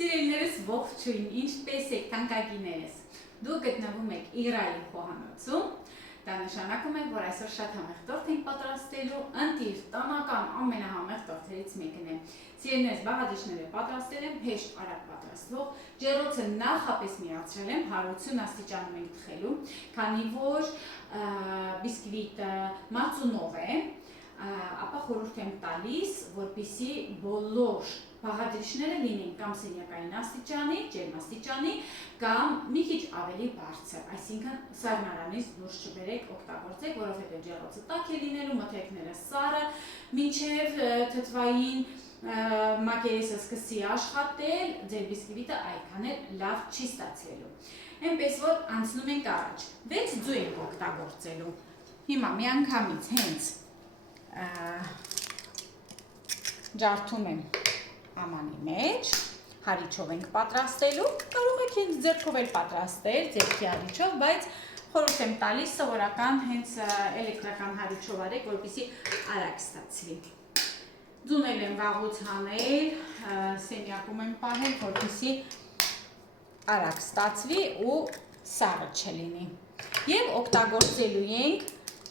Սիրելիներս ողջույն, ինչպես եք թանկագիներս։ Դուք գտնվում եք Իրայի խոհանոցում։ Դա նշանակում է, որ այսօր շատ համեղ տորթ ենք պատրաստելու, ընտիր տնական ամենահամեղ տորթերից մեկն է։ Սիրելիներս, բաղադրիչները պատրաստել եմ, հեշտ արագ պատրաստվող, ջեռոցը նախապես միացրել եմ, 180 աստիճանում ենք թխելու, քանի որ բիսկվիտը մածունով է, ապա խորհուրդ եմ տալիս, որպեսզի բոլոր բաղադրիչները լինեն կամ սենյակային աստիճանի, ջերմաստիճանի, կամ մի քիչ ավելի բարձր, այսինքն սառնարանից դուրս չբերեք, օգտագործեք, որովհետև ջեռոցը տաք է լինելու, մթերքները սառը, մինչև թթվային մակերեսը սկսի աշխատել, ձեր բիսկվիտը այդքան էլ լավ չի ստացվելու։ Այնպես որ անցնում ենք առաջ, 6 ձու ենք օգտագործելու։ Հիմա միանգամից հենց ջարդում եմ ամանի մեջ, հարիչով ենք պատրաստելու, կարող եք հենց ձեռքով էլ պատրաստել, ձեռքի հարիչով, բայց խորհուրդ եմ տալիս սովորական հենց էլեկտրական հարիչով արեք, որպեսզի արագ ստացվի։ Ձունել եմ վաղուց հանել, սենյակում եմ պահել, որպեսզի արագ ստացվի ու սառը չլինի։ Եվ օգտագործելու ենք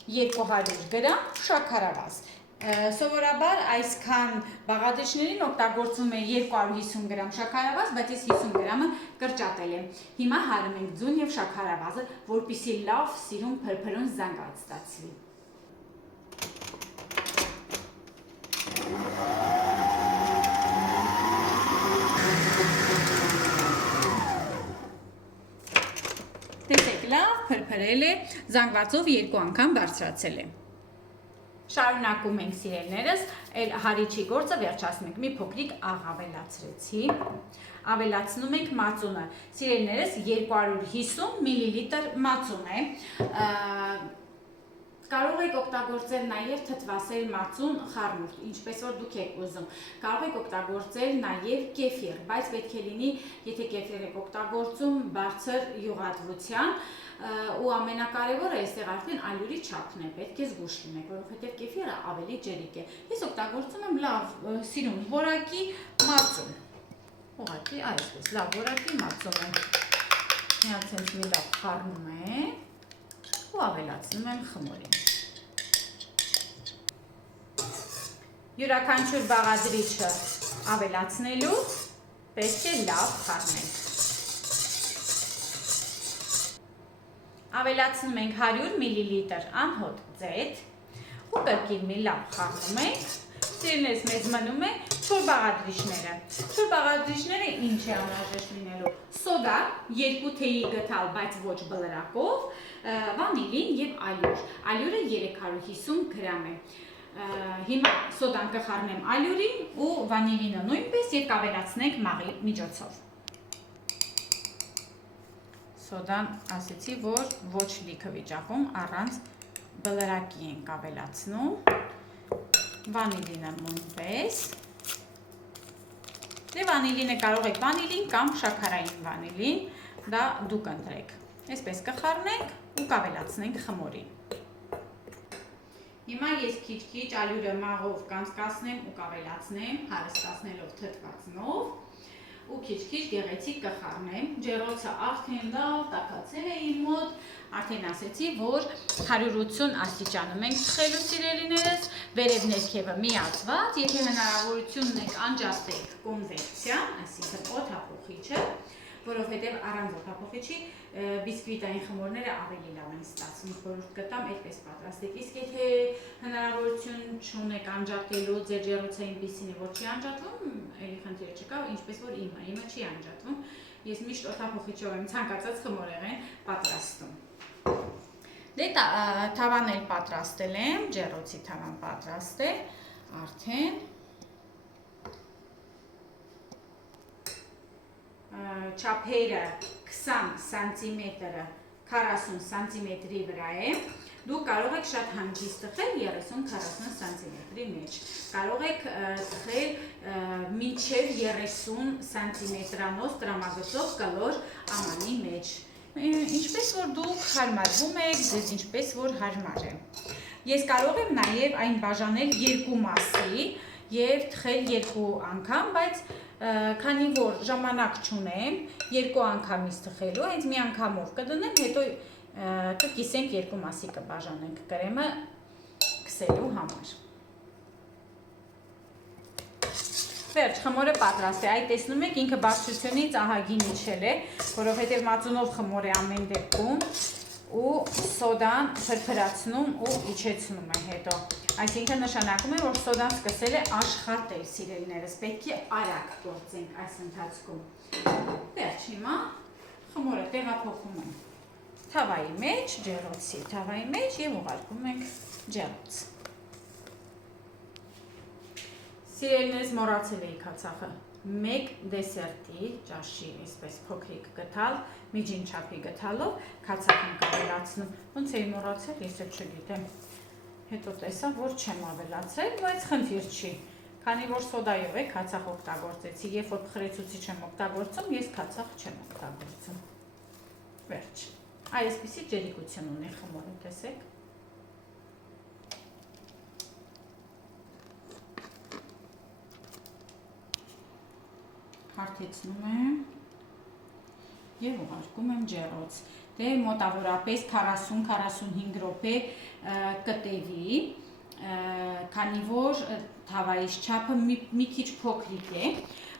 200 գրամ շաքարավազ։ Սովորաբար այսքան բաղադրիչներին օգտագործվում է 250 գրամ շաքարավազ, բայց ես 50 գրամը կրճատել եմ։ Հիմա հարում ենք ձուն և շաքարավազը, որպեսզի լավ սիրուն փրփրուն զանգված ստացվի։ Տեսեք լավ փրփրել է, զանգվածով 2 անգամ բարձրացել է։ Շարունակում ենք սիրելիներս, էլ հարիչի գործը վերջացնում ենք, մի փոքրիկ աղ ավելացրեցի, ավելացնում ենք մածունը, սիրելիներս 250 մլ մածուն է, կարող եք օգտագործել նաև թթվասեր մածուն խառնուրդ, ինչպես որ դուք եք ուզում, կարող եք օգտագործել նաև կեֆիր, բայց պետք է լինի, եթե կեֆիր եք օգտագործում բարձր յուղատվության, ու ամենակարևորը այստեղ արդեն ալյուրի չափն է, պետք է զգույշ լինեք, որովհետև կեֆիրը ավելի ջերիկ է։ Ես օգտագործում եմ լավ սիրուն որակի մածուն։ Ուղղակի այսպես լավ որակի մածուն է։ Միացած մի լավ խառնում եմ ու ավելացնում եմ խմորին։ Յուրաքանչյուր բաղադրիչը ավելացնելու պետք է լավ խառնենք։ Ավելացնում ենք 100 մլ անհոտ ձեթ ու կրկին մի լավ խառնում ենք։ Սիրելիներս, մեզ մնում է 4 բաղադրիչները։ 4 բաղադրիչները ինչ է անհրաժեշտ լինելու։ Սոդա 2 թեյի գդալ, բայց ոչ բլրակով, վանիլին եւ ալյուր։ Ալյուրը 350 գրամ է։ Հիմա սոդան կխառնեմ ալյուրին ու վանիլինը նույնպես եւ կավելացնենք մաղի միջոցով։ Սոդան ասեցի, որ ոչ լիքը վիճակում առանց բլրակի ենք ավելացնում, վանիլինը նույնպես, և վանիլինը կարող եք վանիլին կամ շաքարային վանիլին, դա դուք ընտրեք, այսպես կխառնենք ու կավելացնենք խմորին։ Հիմա ես քիչ-քիչ ալյուրը մաղով կանցկացնեմ ու կավելացնեմ, հարստացնելով թթվածնով, ու քիչ-քիչ գեղեցիկ կխառնեմ, ջեռոցը արդեն լավ տաքացել է իմ մոտ, արդեն ասեցի, որ 180 աստիճանում ենք թխելու սիրելիներս, վերև ներքևը միացված, եթե հնարավորություն ունեք անջատեք կոնվեկցիան, այսինքն օդափոխիչը, որովհետև առանց օդափոխիչի բիսկվիտային խմորները ավելի լավ են ստացվում, խորհուրդ կտամ այդպես պատրաստեք, իսկ եթե հնարավորություն չունեք անջատելու, ձեր ջեռոցը այնպիսին է, որ չի անջատվում, էլի խնդիր չկա, ինչպես որ իմը չի անջատվում, ես միշտ օդափոխիչով եմ ցանկացած խմորեղեն պատրաստում։ Դե թավան էլ պատրաստել եմ, ջեռոցի թավան պատրաստ է, արդեն չափերը 20 սանտիմետրը 40 սանտիմետրի վրա է, դուք կարող եք շատ հանգիստ թխել 30-40 սանտիմետրի մեջ, կարող եք թխել մինչև 30 սանտիմետրանոց տրամագծով կլոր ամանի մեջ, ինչպես որ դուք հարմարվում եք, ձեզ ինչպես որ հարմար է։ Ես կարող եմ նաև այն բաժանել երկու մասի, եւ թխել 2 անգամ, բայց քանի որ ժամանակ չունեմ 2 անգամից թխելու, հենց մի անգամով կդնեմ, հետո կկիսենք 2 մասի կբաժանենք կրեմը քսելու համար։ Վերջ, խմորը պատրաստ է, այդ տեսնում եք ինքը բարձրությունից ահագին իջել է, որովհետև մածունով խմոր է ամեն դեպքում ու սոդան փրփրացնում ու իջեցնում է հետո։ Այսինքն նշանակում է, որ սոդան սկսել է աշխատել, սիրելիներս, պետք է արագ գործենք այս ընթացքում։ Վերջ, հիմա խմորը տեղափոխում ենք թավայի մեջ, ջեռոցի թավայի մեջ և ուղարկում ենք ջեռոց։ Սիրելիներս, մոռացել էի քացախը 1 դեսերտի ճաշի այսպես փոքրիկ գտալ, միջին չափի գտալով քացախն կավելացնում։ Ոնց էի մոռացել, ես էլ չգիտեմ։ Հետո տեսա, որ չեմ ավելացել, բայց խնդիր չի։ Քանի որ սոդայով է քացախ օգտագործեցի, երբ որ փխրեցուցիչ եմ օգտագործում, ես քացախ չեմ օգտագործում։ Վերջ։ Այսպիսի ջերիկություն ունի խմորը, տեսեք։ Հարթեցնում եմ և ուղարկում եմ ջեռոց։ Դե մոտավորապես 40-45 րոպե կտևի, քանի որ թավայից չափը մի քիչ փոքրիկ է,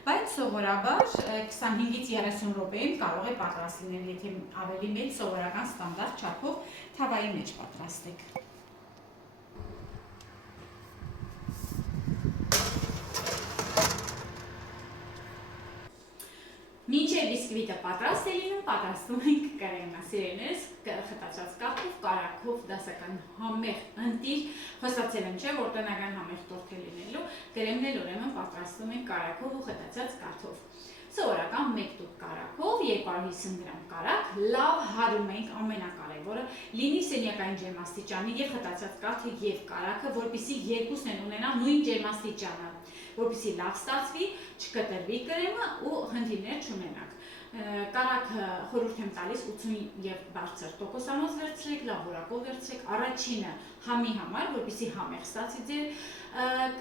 բայց սովորաբար 25-ից 30 րոպեում կարող է պատրաստ լինել, եթե ավելի մեծ սովորական ստանդարտ չափով թավայի մեջ պատրաստեք։ Մինչև բիսկվիտը պատրաստ է լինում, պատրաստում ենք կրեմը, սիրելիներս, խտացած կաթով, կարագով, դասական համեղ ընտիր, խոստացել եմ չէ, որ տնական համեղ տորթ է լինելու, կրեմն էլ ուրեմն պատրաստում ենք կարագով ու խտացած կաթով։ Սովորական 1 տուփ կարագով, 250 գրամ կարագ, լավ հարում ենք, ամենակարևորը, լինի սենյակային ջերմաստիճանի եւ խտացած կաթը եւ կարագը, որպեսզի երկուսն են ունենա նույն ջերմաստիճանը, որպեսզի լավ ստացվի, չկտրվի կրեմը ու խնդիրներ չունենաք։ Կարագը խորհուրդ եմ տալիս 80 եւ բարձր տոկոսանոց վերցրեք, լավ որակով վերցրեք, առաջինը համի համար, որպեսզի համեղ ստացվի ձեր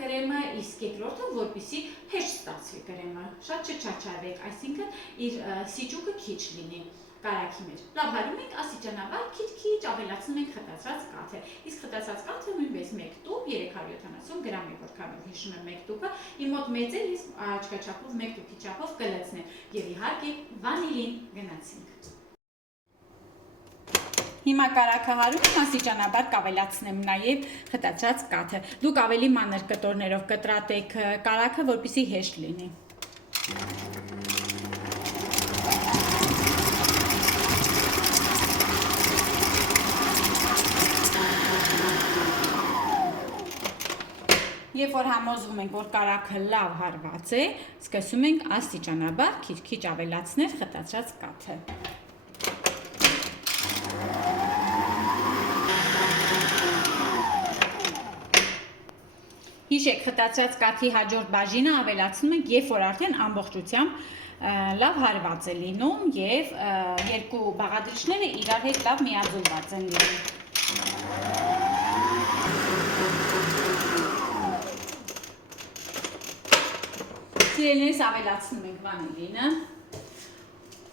կրեմը, իսկ երկրորդը որպեսզի հեշտ ստացվի կրեմը, շատ չչարչարվեք, այսինքն իր սիճուկը քիչ լինի կարագի մեջ։ Լավ հարում ենք, աստիճանաբար քիչ ավելացնում ենք խտացած կաթը, իսկ խտացած կաթը նույնպես 1 տուփ 370 գրամ է, որքանով հիշում եմ 1 տուփը, իմ մոտ մեծ է, ես աչքաչափով 1 տուփի չափով կլցնեմ եւ իհարկե վանիլին գնացինք։ Հիմա կարագը հարում եմ, աստիճանաբար կավելացնեմ նաև խտացած կաթը։ Դուք ավելի մանր կտորներով կտրատեք կարագը, որպեսզի հեշտ լինի։ Երբ որ համոզվում ենք, որ կարագը լավ հարված է, սկսում ենք աստիճանաբար քիչ ավելացնել խտացած կաթը։ Հիշեք, խտացած կաթի հաջորդ բաժինը ավելացնում ենք, երբ որ արդեն ամբողջությամբ լավ հարված է լինում եւ երկու բաղադրիչները իրար հետ լավ միաձուլված են լինում։ Սիրելիներս, ավելացնում ենք վանիլինը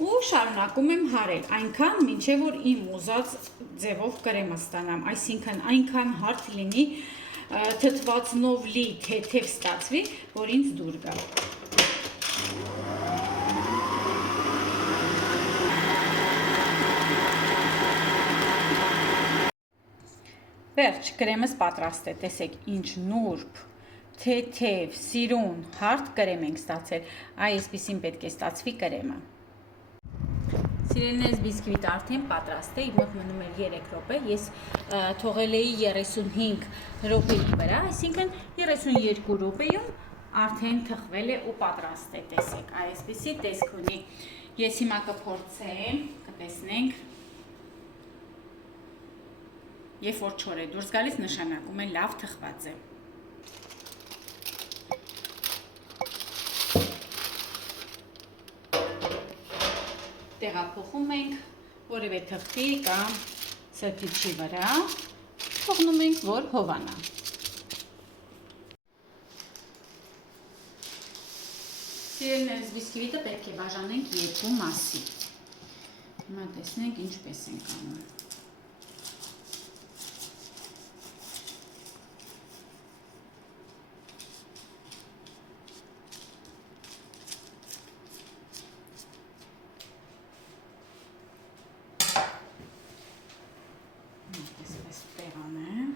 ու շարունակում եմ հարել, այնքան մինչև որ իմ ուզած ձևով կրեմը ստանամ, այսինքն այնքան հարթ լինի, թթվածնով լի թեթև ստացվի, որ ինձ դուր գա։ Վերջ, կրեմս պատրաստ է, տեսեք ինչ նուրբ, թեթև, սիրուն, հարթ կրեմ ենք ստացել, այսպիսին պետք է ստացվի կրեմը։ Սիրելիներս, բիսկվիտը արդեն պատրաստ է, իմ մոտ մնում էր 3 րոպե, ես թողել էի 35 րոպեի վրա, այսինքն 32 րոպեում արդեն թխվել է ու պատրաստ է, տեսեք, այսպիսի տեսք ունի։ Ես հիմա կփորձեմ, կտեսնենք, երբ որ չոր է դուրս գալիս, նշանակում է լավ թխված է։ Տեղափոխում ենք որևէ թղթի կամ սրբիչի վրա, թողնում ենք, որ հովանա։ Սիրելիներս, բիսկվիտը պետք է բաժանենք երկու մասի։ Հիմա տեսնենք ինչպես ենք անում։ Այսպես տեղանեմ։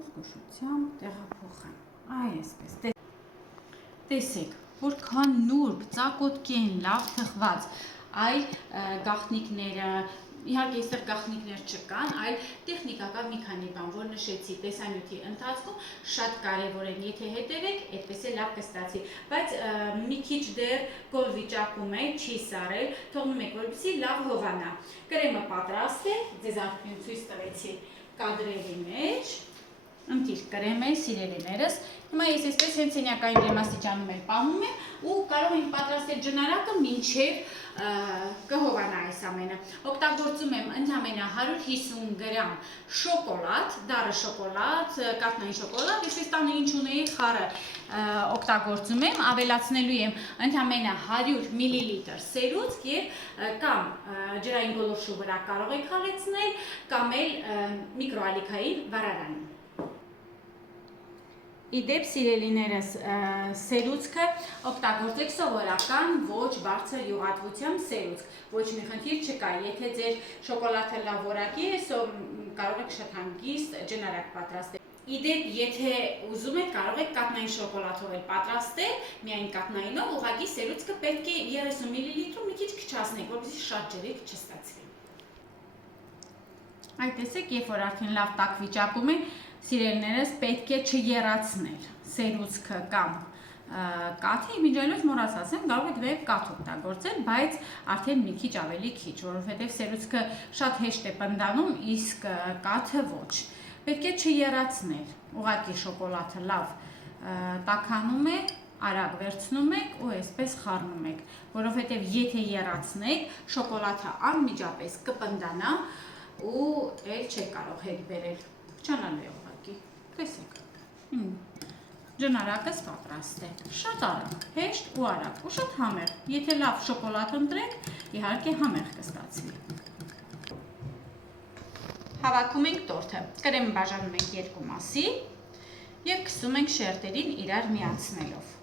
Ուզգուշությամբ տեղափոխեմ։ Այսպես։ Տեսեք, որքան նուրբ, ծակոտքի են, լավ թխված, այլ գաղտնիքները, իհարկե այստեղ գաղտնիքներ չկան, այլ տեխնիկական մի քանի բան, որ նշեցի տեսանյութի ընթացքում, շատ կարևոր են, եթե հետևեք, այդպես է լավ կստացի, բայց մի քիչ դեռ գոլ վիճակում է, չի սարել, թողնում եք, որպեսզի լավ հովանա։ Կրեմը պատրաստ է, ձեզ արդեն ցույց տվեցի կադրերի մեջ, ընտիր կրեմ է, սիրելիներս, հիմա ես այսպես հենց սենյակային ջերմաստիճանում էլ պահում եմ ու կարող ենք պատրաստել ջնարակը մինչև կհովանա այս ամենը։ Օգտագործում եմ ընդամենը 150 գրամ շոկոլադ, դառը շոկոլադ, կաթնային շոկոլադ, այսպես տանը ինչ ունեի խառը օգտագործում եմ, ավելացնելու եմ ընդամենը 100 մլ սերուցք եւ կամ ջրային գոլորշու վրա կարող եք հալեցնել կամ էլ միկրոալիքային վառարանում։ Իդեպ սիրելիներս, սերուցքը օգտագործեք սովորական ոչ բարձր յուղատվությամբ սերուցք, ոչ մի խնդիր չկա, եթե ձեր շոկոլադը լավ որակի է, կարող եք շատ հանգիստ ջնարակ պատրաստել։ Իդեպ, եթե ուզում եք, կարող եք կաթնային շոկոլադով էլ պատրաստել, միայն կաթնայինով, ուղղակի սերուցքը պետք է 30 մլ մի քիչ քչացնեք, որպեսզի շատ ջրիկ չստացվի։ Այդ տեսեք, երբ որ արդեն լավ տաք վիճակում է, սիրելիներս պետք է չեռացնել սերուցքը կամ կաթը, միջայլոց մոռացած եմ, կարող եք նաև կաթ օգտագործել, բայց արդեն մի քիչ ավելի քիչ, որովհետև սերուցքը շատ հեշտ է պնդանում, իսկ կաթը ոչ։ Պետք է չեռացնել, ուղղակի շոկոլադը լավ տաքանում եք, արագ վերցնում եք ու այսպես խառնում եք, որովհետև եթե եռացնեք, շոկոլադը անմիջապես կպնդանա ու էլ չեք կարող հետ բերել, չանալու է ուղղակի, տեսեք, ջնարակս պատրաստ է, շատ արագ, հեշտ ու արագ ու շատ համեղ, եթե լավ շոկոլադ ընտրեք, իհարկե համեղ կստացվի։ Հավաքում ենք տորթը, կրեմը բաժանում ենք երկու մասի և քսում ենք շերտերին իրար միացնելով։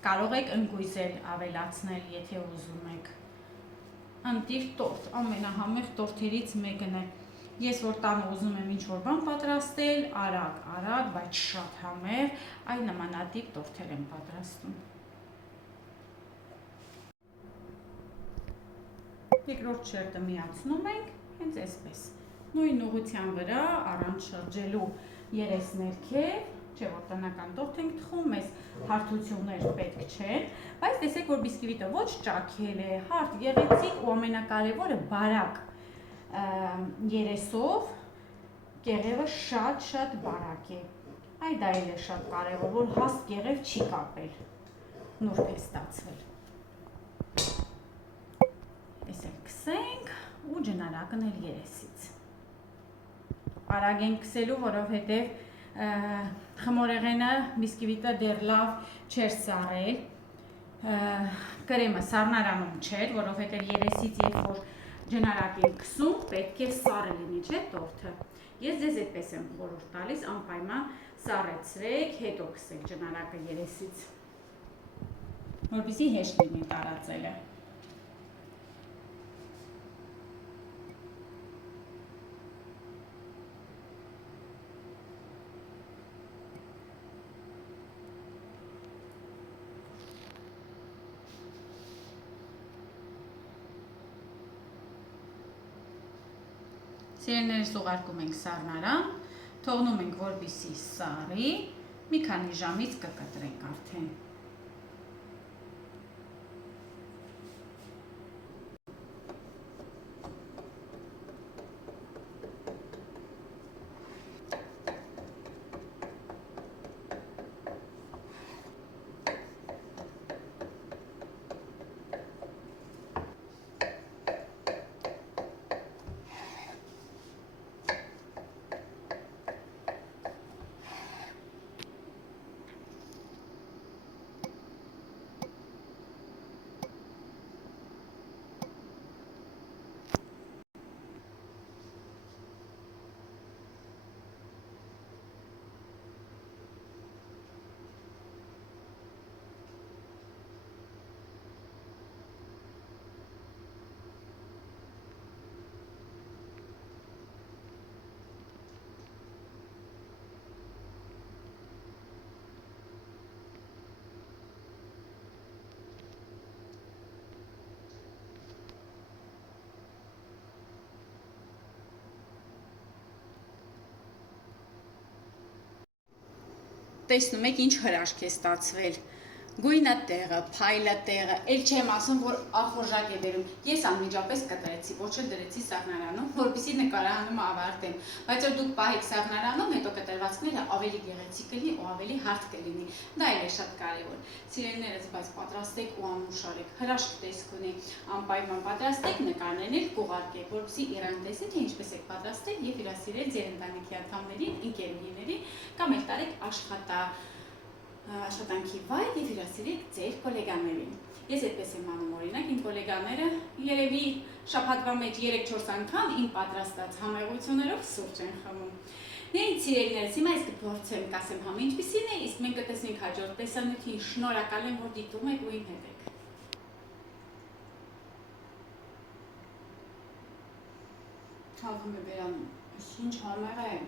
Կարող եք ընկույզել ավելացնել, եթե ուզում եք։ Ընտիր տորթ, ամենահամեղ տորթերից մեկն է։ Ես որ տանը ուզում եմ ինչ-որ բան պատրաստել, արագ, բայց շատ համեղ, այ նմանատիպ տորթեր եմ պատրաստում։ Երկրորդ շերտը միացնում ենք, հենց այսպես։ Նույն ուղղության վրա, առանց շրջելու երես ներքև, չէ որ տնական տորթ ենք թխում, մեզ հարթություններ պետք չեն, բայց տեսեք, որ բիսկվիտը ոչ ճաքել է, հարթ, գեղեցիկ ու ամենակարևորը բարակ երեսով, կեղևը շատ բարակ է, այ դա էլ է շատ կարևոր, որ հաստ կեղև չի կապել, նուրբ է ստացվել։ Այս էլ քսենք ու ջնարակն էլ երեսից։ Արագ ենք քսելու, որովհետև խմորեղենը բիսկվիտը դեռ լավ չէր սառել, կրեմը սառնարանում չէր, որովհետև երեսից երբ որ ջնարակ ենք քսում, պետք է սառը լինի, չէ՞ տորթը։ Ես ձեզ այդպես եմ խորհուրդ տալիս, անպայման սառեցրեք, հետո քսեք ջնարակը երեսից, որպեսզի հեշտ լինի տարածելը։ Սիրելիներս, ուղարկում ենք սառնարան, թողնում ենք, որպեսզի սառի, մի քանի ժամից կկտրենք արդեն։ տեսնում եք ինչ հրաշք է ստացվել։ Գույնը տեղը, փայլը տեղը, էլ չեմ ասում, որ ախորժակ է բերում։ Ես անմիջապես կտրեցի, ոչ էլ դրեցի սաղնարանում, որպեսզի նկարահանումը ավարտեմ։ Բայց որ դուք պահեք սաղնարանում, հետո կտրվածքները ավելի գեղեցիկ կլինի ու ավելի հարթ կլինի։ Դա էլ է շատ կարևոր։ Սիրելիներս, բայց պատրաստեք ու անուշարեք, հրաշք տեսք ունի, անպայման պատրաստեք, նկարներն էլ կուղարկեք, որպեսզի Իրան տեսնի, թե ինչպես եք պատրաստել եւ հյուրասիրել ձեր ընտանիքի անդամներին, ընկերուհիներին կամ էլ տարեք աշխատանքի վայր եւ հյուրասիրեք ձեր գոլեգաներին։ Ես այդպես եմ անում օրինակ, իմ գոլեգաները երևի շաբաթվա մեջ 3-4 անգամ իմ պատրաստած համեղություններով սուրճ են խմում։ Ներից սիրելիներս, հիմա ես կփորձեմ, կասեմ համ ինչպիսին է, իսկ մենք կտեսնենք հաջորդ տեսանյութին։ Շնորհակալ եմ, որ դիտում եք ու իմ հետ եք։ Խաղում է բերանում, ինչ համեղ է։